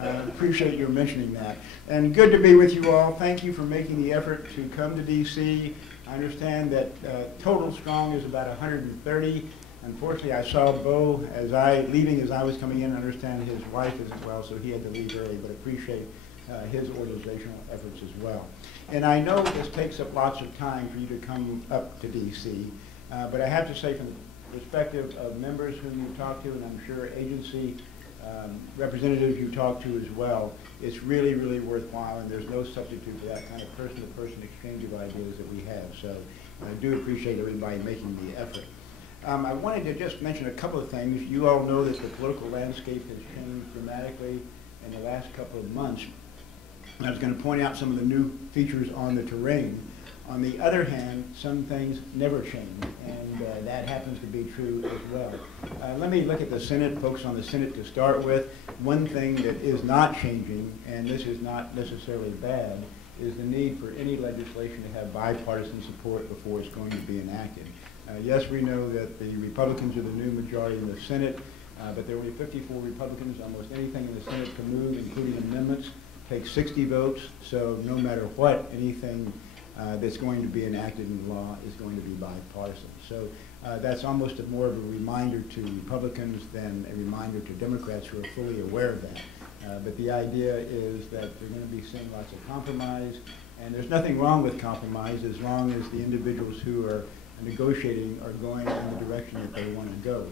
Appreciate your mentioning that. And good to be with you all. Thank you for making the effort to come to D.C. I understand that total strong is about 130. Unfortunately, I saw Bo leaving as I was coming in. I understand his wife isn't well, so he had to leave early, but appreciate his organizational efforts as well. And I know this takes up lots of time for you to come up to D.C., but I have to say from the perspective of members whom you talk to, and I'm sure agency representatives you talk to as well, it's really, really worthwhile, and there's no substitute for that kind of person-to-person exchange of ideas that we have. So I do appreciate everybody making the effort. I wanted to just mention a couple of things. You all know that the political landscape has changed dramatically in the last couple of months. I was going to point out some of the new features on the terrain. On the other hand, some things never change, and that happens to be true as well. Let me look at the Senate, focus on the Senate to start with. One thing that is not changing, and this is not necessarily bad, is the need for any legislation to have bipartisan support before it's going to be enacted. Yes, we know that the Republicans are the new majority in the Senate, but there are only 54 Republicans. Almost anything in the Senate can move, including amendments, takes 60 votes, so no matter what, anything that's going to be enacted in law is going to be bipartisan. So that's almost more of a reminder to Republicans than a reminder to Democrats who are fully aware of that. But the idea is that they're going to be seeing lots of compromise, and there's nothing wrong with compromise as long as the individuals who are negotiating are going in the direction that they want to go.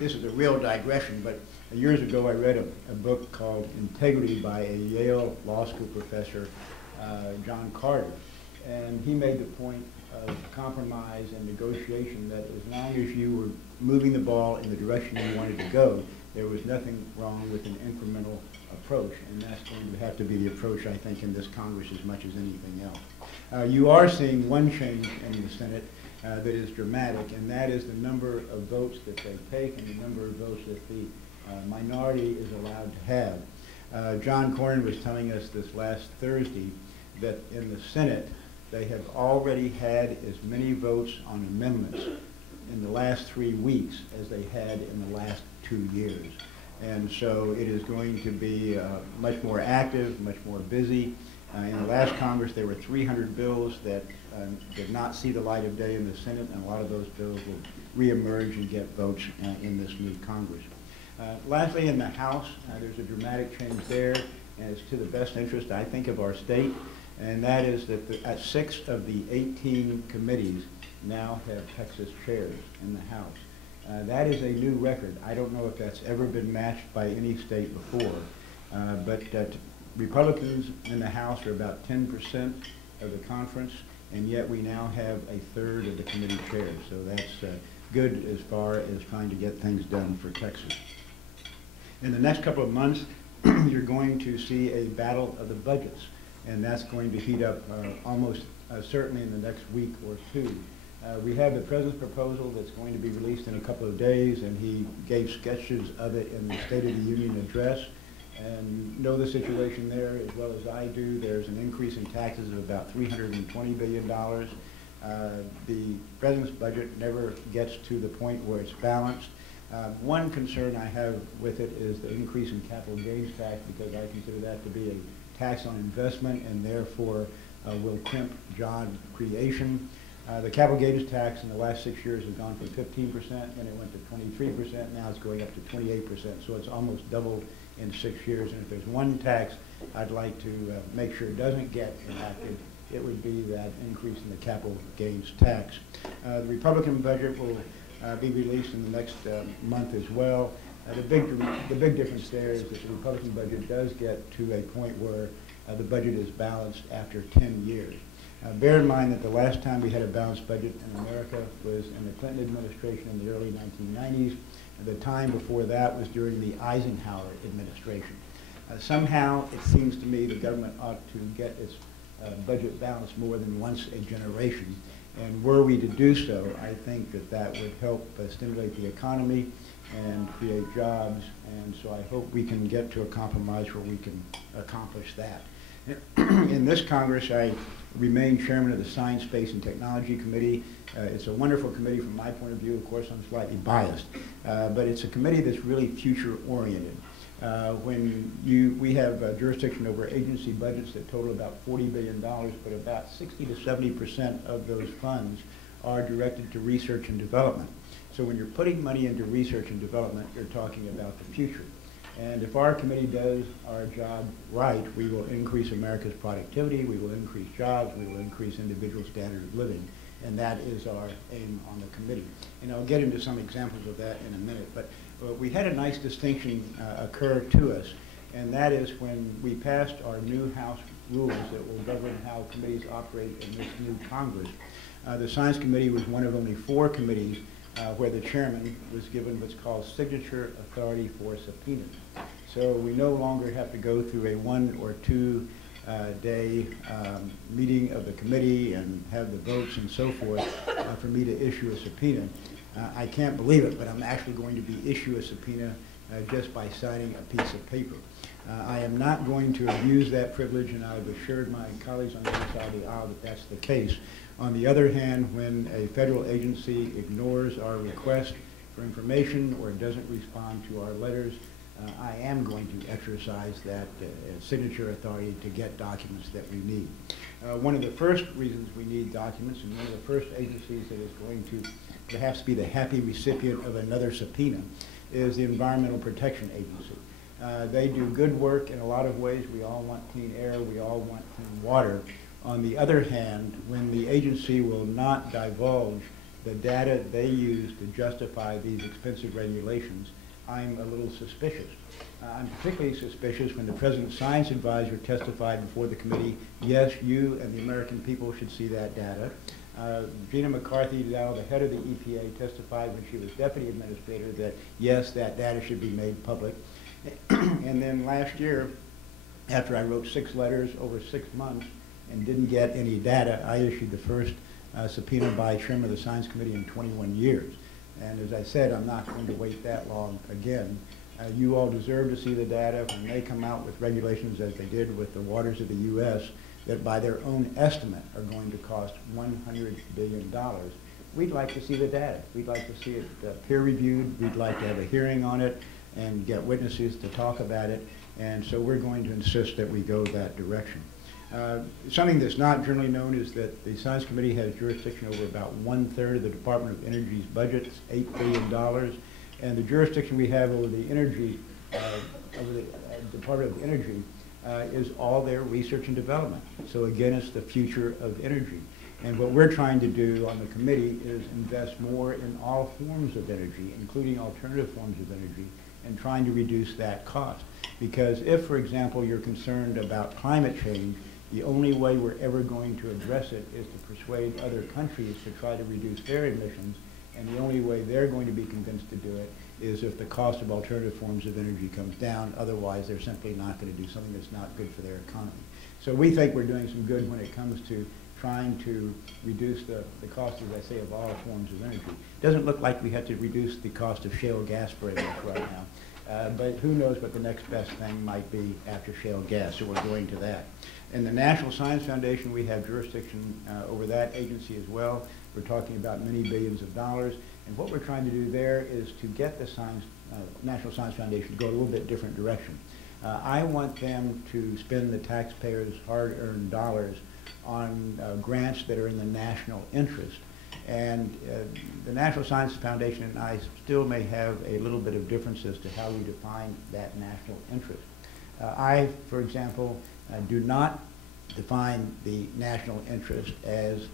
This is a real digression, but years ago I read a book called Integrity by a Yale Law School professor, John Carter. And he made the point of compromise and negotiation that as long as you were moving the ball in the direction you wanted to go, there was nothing wrong with an incremental approach. And that's going to have to be the approach, I think, in this Congress as much as anything else. You are seeing one change in the Senate that is dramatic, and that is the number of votes that they take and the number of votes that the minority is allowed to have. John Cornyn was telling us this last Thursday that in the Senate, they have already had as many votes on amendments in the last 3 weeks as they had in the last 2 years. And so it is going to be much more active, much more busy. In the last Congress, there were 300 bills that did not see the light of day in the Senate, and a lot of those bills will reemerge and get votes in this new Congress. Lastly, in the House, there's a dramatic change there, and it's to the best interest, I think, of our state. And that is that 6 of the 18 committees now have Texas chairs in the House. That is a new record. I don't know if that's ever been matched by any state before, but Republicans in the House are about 10% of the conference, and yet we now have a third of the committee chairs. So that's good as far as trying to get things done for Texas. In the next couple of months, you're going to see a battle of the budgets. And that's going to heat up almost certainly in the next week or two. We have the President's proposal that's going to be released in a couple of days, and he gave sketches of it in the State of the Union address. And you know the situation there as well as I do. There's an increase in taxes of about $320 billion. The President's budget never gets to the point where it's balanced. One concern I have with it is the increase in capital gains tax, because I consider that to be a tax on investment and therefore will crimp job creation. The capital gains tax in the last 6 years has gone from 15%, then it went to 23%, now it's going up to 28%, so it's almost doubled in 6 years. And if there's one tax I'd like to make sure doesn't get enacted, it would be that increase in the capital gains tax. The Republican budget will be released in the next month as well. The big difference there is that the Republican budget does get to a point where the budget is balanced after 10 years. Bear in mind that the last time we had a balanced budget in America was in the Clinton administration in the early 1990s. And the time before that was during the Eisenhower administration. Somehow, it seems to me the government ought to get its budget balanced more than once a generation. And were we to do so, I think that that would help stimulate the economy and create jobs, and so I hope we can get to a compromise where we can accomplish that. In this Congress, I remain chairman of the Science, Space, and Technology Committee. It's a wonderful committee from my point of view. Of course, I'm slightly biased, but it's a committee that's really future-oriented. We have jurisdiction over agency budgets that total about $40 billion, but about 60 to 70% of those funds are directed to research and development. So when you're putting money into research and development, you're talking about the future. And if our committee does our job right, we will increase America's productivity, we will increase jobs, we will increase individual standard of living, and that is our aim on the committee. And I'll get into some examples of that in a minute, but we had a nice distinction occur to us, and that is when we passed our new House rules that will govern how committees operate in this new Congress. The Science Committee was one of only 4 committees where the chairman was given what's called signature authority for subpoenas. So we no longer have to go through a 1 or 2 day meeting of the committee and have the votes and so forth for me to issue a subpoena. I can't believe it, but I'm actually going to be issue a subpoena just by signing a piece of paper. I am not going to abuse that privilege, and I've assured my colleagues on the other side of the aisle that that's the case. On the other hand, when a federal agency ignores our request for information or doesn't respond to our letters, I am going to exercise that signature authority to get documents that we need. One of the first reasons we need documents, and one of the first agencies that is going to perhaps be the happy recipient of another subpoena, is the Environmental Protection Agency. They do good work in a lot of ways. We all want clean air, we all want clean water. On the other hand, when the agency will not divulge the data they use to justify these expensive regulations, I'm a little suspicious. I'm particularly suspicious when the President's science advisor testified before the committee, yes, you and the American people should see that data. Gina McCarthy, now the head of the EPA, testified when she was deputy administrator that, yes, that data should be made public. And then last year, after I wrote 6 letters over 6 months and didn't get any data, I issued the first subpoena by chairman of the Science Committee in 21 years. And as I said, I'm not going to wait that long again. You all deserve to see the data when they come out with regulations, as they did with the waters of the U.S., that by their own estimate are going to cost $100 billion. We'd like to see the data. We'd like to see it peer-reviewed. We'd like to have a hearing on it and get witnesses to talk about it. And so we're going to insist that we go that direction. Something that's not generally known is that the Science Committee has jurisdiction over about 1/3 of the Department of Energy's budget, $8 billion. And the jurisdiction we have over the energy, over the Department of Energy, is all their research and development. So again, it's the future of energy. And what we're trying to do on the committee is invest more in all forms of energy, including alternative forms of energy, and trying to reduce that cost. Because if, for example, you're concerned about climate change, the only way we're ever going to address it is to persuade other countries to try to reduce their emissions, and the only way they're going to be convinced to do it is if the cost of alternative forms of energy comes down. Otherwise, they're simply not going to do something that's not good for their economy. So we think we're doing some good when it comes to trying to reduce the cost, as I say, of all forms of energy. It doesn't look like we have to reduce the cost of shale gas very much right now. But who knows what the next best thing might be after shale gas, so we're going to that. In the National Science Foundation, we have jurisdiction over that agency as well. We're talking about many billions of dollars. And what we're trying to do there is to get the National Science Foundation to go a little bit different direction. I want them to spend the taxpayers' hard-earned dollars on grants that are in the national interest. And the National Science Foundation and I still may have a little bit of differences to how we define that national interest. I, for example, do not define the national interest as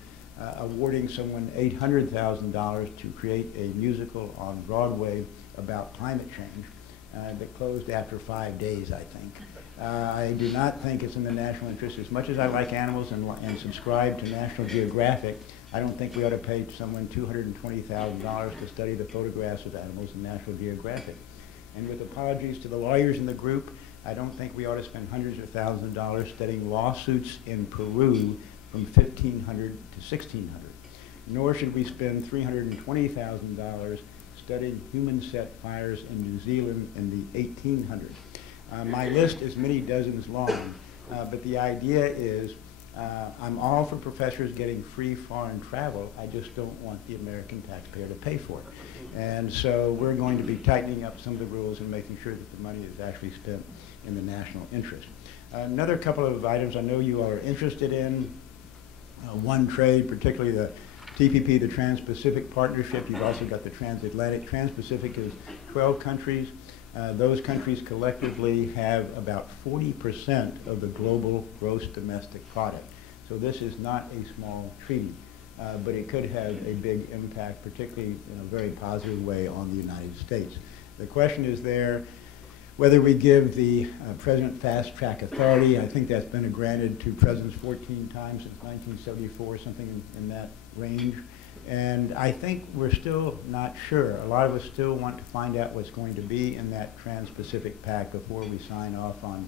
awarding someone $800,000 to create a musical on Broadway about climate change that closed after 5 days, I think. I do not think it's in the national interest. As much as I like animals and subscribe to National Geographic, I don't think we ought to pay someone $220,000 to study the photographs of animals in National Geographic. And with apologies to the lawyers in the group, I don't think we ought to spend hundreds of thousands of dollars studying lawsuits in Peru from 1500 to 1600. Nor should we spend $320,000 studying human-set fires in New Zealand in the 1800s. My list is many dozens long, but the idea is I'm all for professors getting free foreign travel. I just don't want the American taxpayer to pay for it. And so we're going to be tightening up some of the rules and making sure that the money is actually spent in the national interest. Another couple of items I know you all are interested in. One trade, particularly the TPP, the Trans-Pacific Partnership. You've also got the Transatlantic. Trans-Pacific is 12 countries. Those countries collectively have about 40% of the global gross domestic product. So this is not a small treaty, but it could have a big impact, particularly in a very positive way on the United States. The question is there whether we give the President Fast Track Authority. I think that's been granted to presidents 14 times since 1974, something in that range. And I think we're still not sure. A lot of us still want to find out what's going to be in that Trans-Pacific Pact before we sign off on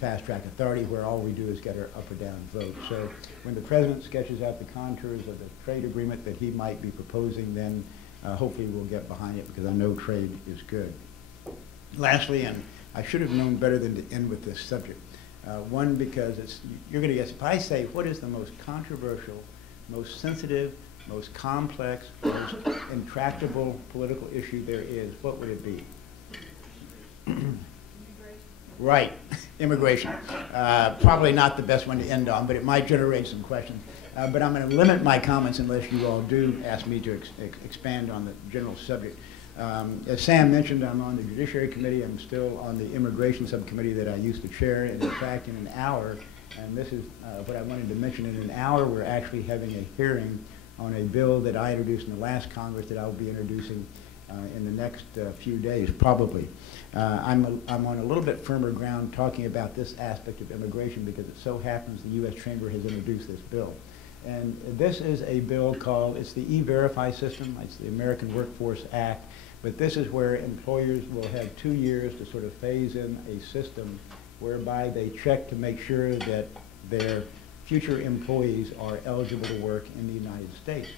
Fast Track Authority, where all we do is get our up or down vote. So when the President sketches out the contours of the trade agreement that he might be proposing, then hopefully we'll get behind it, because I know trade is good. Lastly, and I should have known better than to end with this subject. One, because you're going to guess, if I say what is the most controversial, most sensitive, most complex, most intractable political issue there is, what would it be? Right, immigration. Probably not the best one to end on, but it might generate some questions. But I'm going to limit my comments unless you all do ask me to expand on the general subject. As Sam mentioned, I'm on the Judiciary Committee. I'm still on the Immigration Subcommittee that I used to chair. And in fact, in an hour, and this is what I wanted to mention, in an hour we're actually having a hearing on a bill that I introduced in the last Congress that I'll be introducing in the next few days, probably. I'm on a little bit firmer ground talking about this aspect of immigration because it so happens the U.S. Chamber has introduced this bill. And this is a bill called, it's the E-Verify system, it's the American Workforce Act, but this is where employers will have 2 years to sort of phase in a system whereby they check to make sure that their future employees are eligible to work in the United States.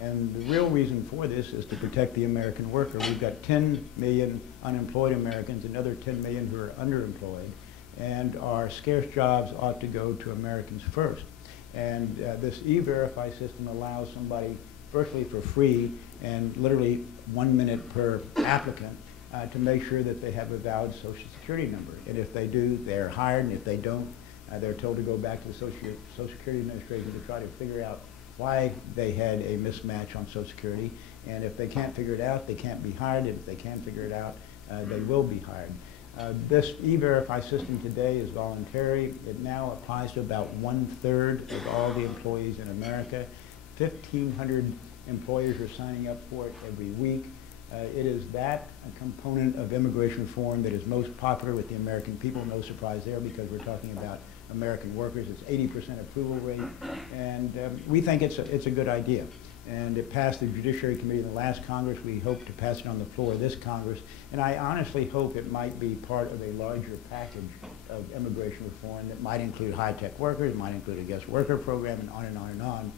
And the real reason for this is to protect the American worker. We've got 10 million unemployed Americans, another 10 million who are underemployed, and our scarce jobs ought to go to Americans first. And this E-Verify system allows somebody virtually for free and literally 1 minute per applicant to make sure that they have a valid Social Security number. And if they do, they're hired, and if they don't, they're told to go back to the Social Security Administration to try to figure out why they had a mismatch on Social Security. And if they can't figure it out, they can't be hired. And if they can figure it out, they will be hired. This E-Verify system today is voluntary. It now applies to about 1/3 of all the employees in America. 1,500 employers are signing up for it every week. It is that component of immigration reform that is most popular with the American people. No surprise there, because we're talking about American workers. It's 80% approval rate, and we think it's a good idea. And it passed the Judiciary Committee in the last Congress. We hope to pass it on the floor of this Congress. And I honestly hope it might be part of a larger package of immigration reform that might include high-tech workers, might include a guest worker program, and on and on and on,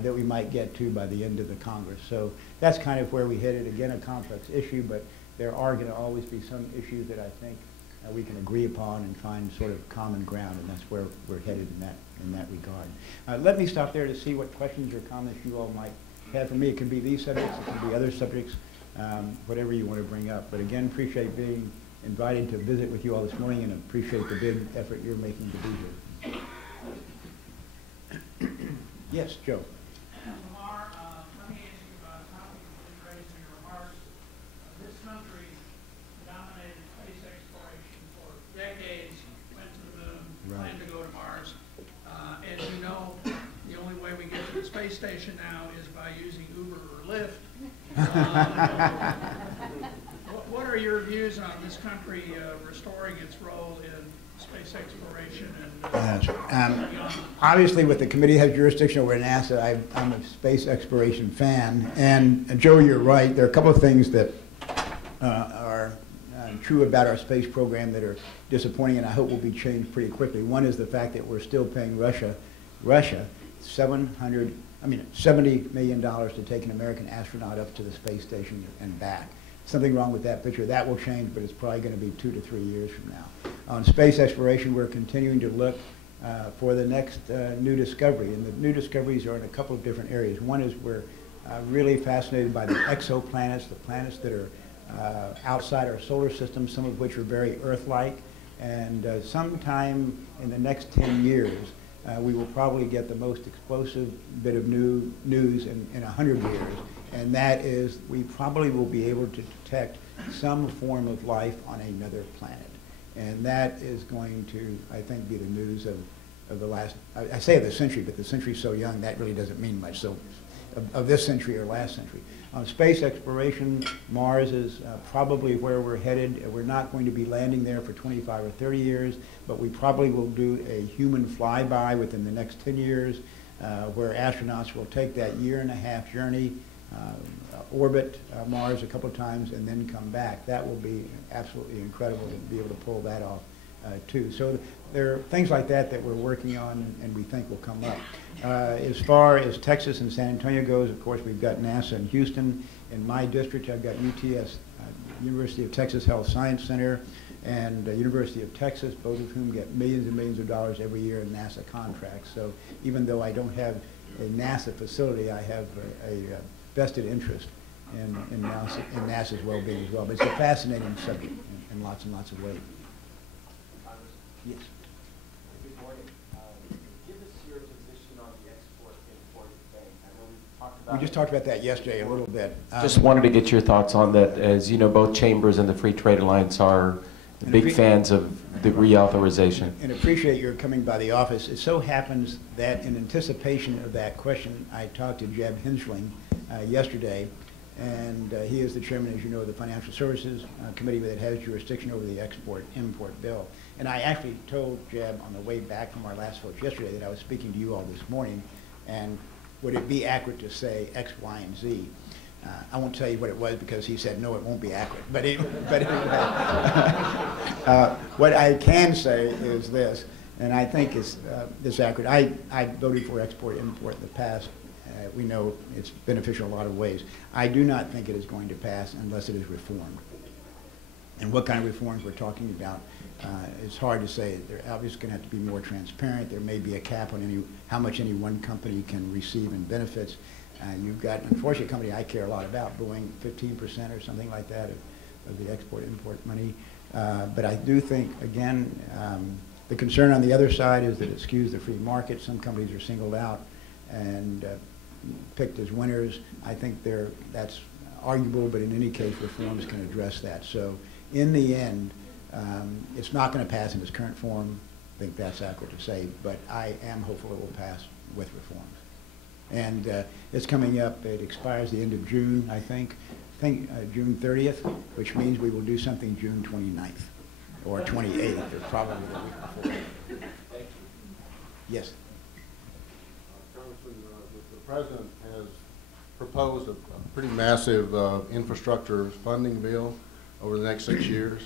that we might get to by the end of the Congress. So that's kind of where we headed. Again, a complex issue, but there are going to always be some issues that I think we can agree upon and find sort of common ground, and that's where we're headed in that regard. Let me stop there to see what questions or comments you all might have for me. It could be these subjects, it could be other subjects, whatever you want to bring up. But again, appreciate being invited to visit with you all this morning, and appreciate the big effort you're making to be here. Yes, Joe. Lamar, let me ask you about a topic that you raised in your remarks. This country dominated space exploration for decades, went to the moon, planned to go to Mars. As you know, the only way we get to the space station now is by using Uber or Lyft. What are your views on this country restoring its role in space exploration and beyond? Obviously, with the committee has jurisdiction over NASA, I'm a space exploration fan. And Joe, you're right. There are a couple of things that are true about our space program that are disappointing, and I hope will be changed pretty quickly. One is the fact that we're still paying Russia $70 million to take an American astronaut up to the space station and back. Something wrong with that picture. That will change, but it's probably going to be 2 to 3 years from now. On space exploration, we're continuing to look for the next new discovery. And the new discoveries are in a couple of different areas. One is we're really fascinated by the exoplanets, the planets that are outside our solar system, some of which are very Earth-like. And sometime in the next 10 years, we will probably get the most explosive bit of news in 100 years. And that is, we probably will be able to detect some form of life on another planet. And that is going to, I think, be the news of the last, I say of the century, but the century's so young, that really doesn't mean much. So of this century or last century. On space exploration, Mars is probably where we're headed. We're not going to be landing there for 25 or 30 years, but we probably will do a human flyby within the next 10 years, where astronauts will take that year-and-a-half journey, orbit Mars a couple of times, and then come back. That will be absolutely incredible to be able to pull that off too. So there are things like that that we're working on and we think will come up. As far as Texas and San Antonio goes, of course, we've got NASA in Houston. In my district, I've got UTS, University of Texas Health Science Center, and University of Texas, both of whom get millions and millions of dollars every year in NASA contracts. So even though I don't have a NASA facility, I have a vested interest in NASA's well-being as well. But it's a fascinating subject in lots and lots of ways. Yes. Good morning. Give us your position on the Export-Import Bank. I know we talked about. We just talked about that yesterday a little bit. Just wanted to get your thoughts on that. As you know, both chambers and the Free Trade Alliance are big fans of the reauthorization. And appreciate your coming by the office. It so happens that in anticipation of that question, I talked to Jeb Henschling yesterday, and he is the chairman, as you know, of the Financial Services Committee that has jurisdiction over the Export-Import bill. And I actually told Jeb on the way back from our last vote yesterday that I was speaking to you all this morning, and would it be accurate to say X, Y, and Z? I won't tell you what it was because he said, no, it won't be accurate. But anyway, what I can say is this, and I think it's accurate. I voted for Export-Import in the past. We know it's beneficial in a lot of ways. I do not think it is going to pass unless it is reformed. And what kind of reforms we're talking about, it's hard to say. They're obviously going to have to be more transparent. There may be a cap on how much any one company can receive in benefits. You've got, unfortunately, a company I care a lot about, Boeing, 15% or something like that of the export-import money. But I do think, again, the concern on the other side is that it skews the free market. Some companies are singled out and picked as winners. I think that's arguable, but in any case, reforms can address that. So in the end, it's not going to pass in its current form. I think that's accurate to say, but I am hopeful it will pass with reforms. And it's coming up. It expires the end of June, I think June 30th, which means we will do something June 29th or 28th, or probably the week before. Thank you. Yes. Congressman, the President has proposed a pretty massive infrastructure funding bill over the next 6 years.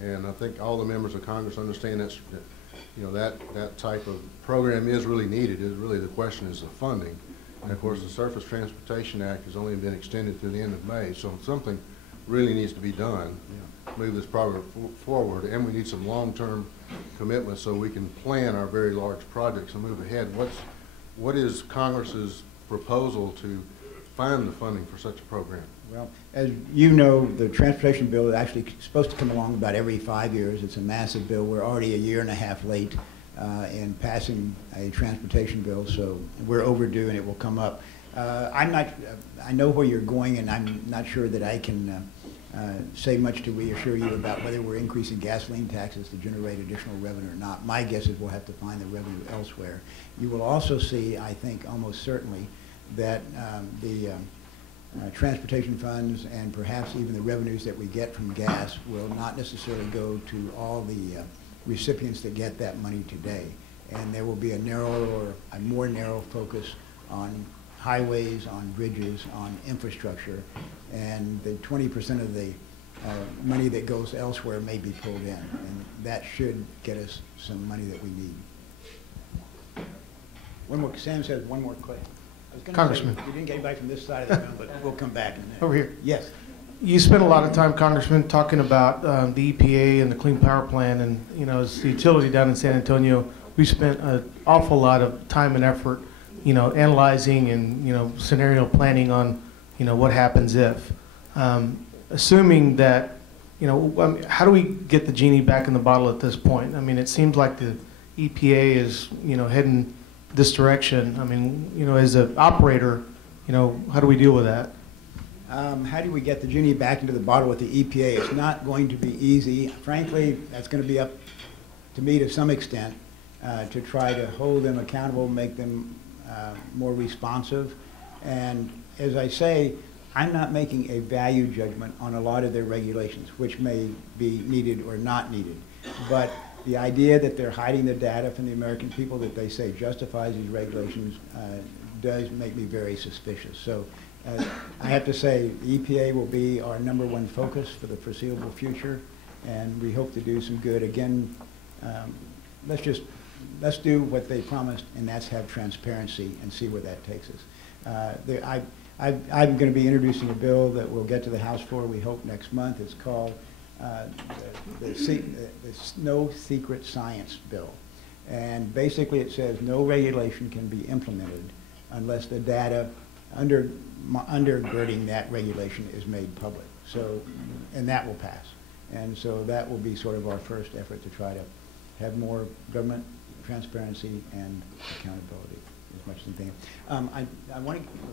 And I think all the members of Congress understand that that type of program is really needed. Really the question is the funding. And of course the Surface Transportation Act has only been extended through the end of May, so something really needs to be done to move this program forward, and we need some long-term commitments so we can plan our very large projects and move ahead. What is Congress's proposal to find the funding for such a program? Well, as you know, the transportation bill is actually supposed to come along about every 5 years. It's a massive bill. We're already a year and a half late in passing a transportation bill, so we're overdue and it will come up. I know where you're going, and I'm not sure that I can say much to reassure you about whether we're increasing gasoline taxes to generate additional revenue or not. My guess is we'll have to find the revenue elsewhere. You will also see, I think, almost certainly that the transportation funds and perhaps even the revenues that we get from gas will not necessarily go to all the recipients that get that money today. And there will be a narrower or a more narrow focus on highways, on bridges, on infrastructure, and the 20% of the money that goes elsewhere may be pulled in, and that should get us some money that we need. One more, Sam says one more question. Congressman. We didn't get anybody from this side of the room, but we'll come back in a minute. Over here. Yes. You spent a lot of time, Congressman, talking about the EPA and the Clean Power Plan, and as the utility down in San Antonio, we spent an awful lot of time and effort, analyzing and, scenario planning on, what happens if. Assuming that, how do we get the genie back in the bottle at this point? I mean, it seems like the EPA is, heading this direction. I mean, as an operator, how do we deal with that? How do we get the genie back into the bottle with the EPA? It's not going to be easy. Frankly, that's going to be up to me to some extent to try to hold them accountable, make them more responsive. And as I say, I'm not making a value judgment on a lot of their regulations, which may be needed or not needed. But the idea that they're hiding the data from the American people that they say justifies these regulations does make me very suspicious. So I have to say the EPA will be our #1 focus for the foreseeable future, and we hope to do some good. Again, let's do what they promised, and that's have transparency and see where that takes us. I'm going to be introducing a bill that will get to the House floor, we hope, next month. It's called the No Secret Science Bill. And basically it says no regulation can be implemented unless the data undergirding that regulation is made public. So, and that will pass. And so that will be sort of our first effort to try to have more government transparency and accountability as much as anything. I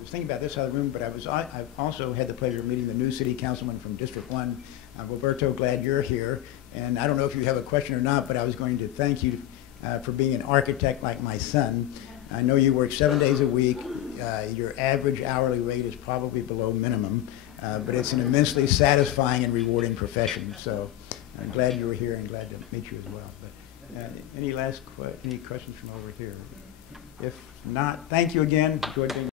was thinking about this out of the room, but I've also had the pleasure of meeting the new city councilman from District 1, Roberto. Glad you're here. And I don't know if you have a question or not, but I was going to thank you for being an architect like my son. I know you work 7 days a week. Your average hourly rate is probably below minimum, but it's an immensely satisfying and rewarding profession. So I'm glad you were here and glad to meet you as well. But any questions from over here? If not, thank you again. Enjoyed being